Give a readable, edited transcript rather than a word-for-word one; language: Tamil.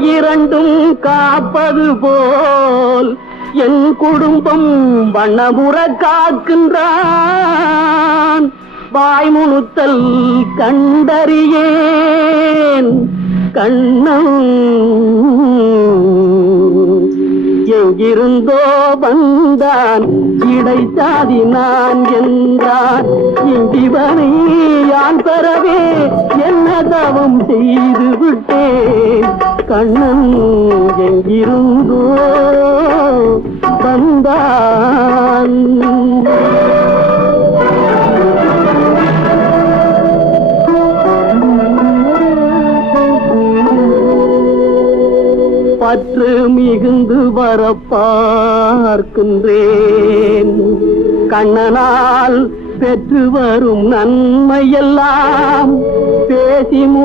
இரண்டும் காப்பது போல் என் குடும்பம் வண்ணமுற காக்கின்றான். வாய்முணுத்தல் கண்டறியேன் கண்ணம் எங்கிருந்தோ வந்தான் இடைச்சாதி நான் என்றான். இங்கிவனை யான் பெறவே என்ன தவம் செய்து விட்டேன். கண்ணன் எங்கிருந்தோ வந்தான். பற்று மிகுந்து வர பார்க்கின்றேன். கண்ணனால் பெற்று வரும் நன்மையெல்லாம் பேசி முடி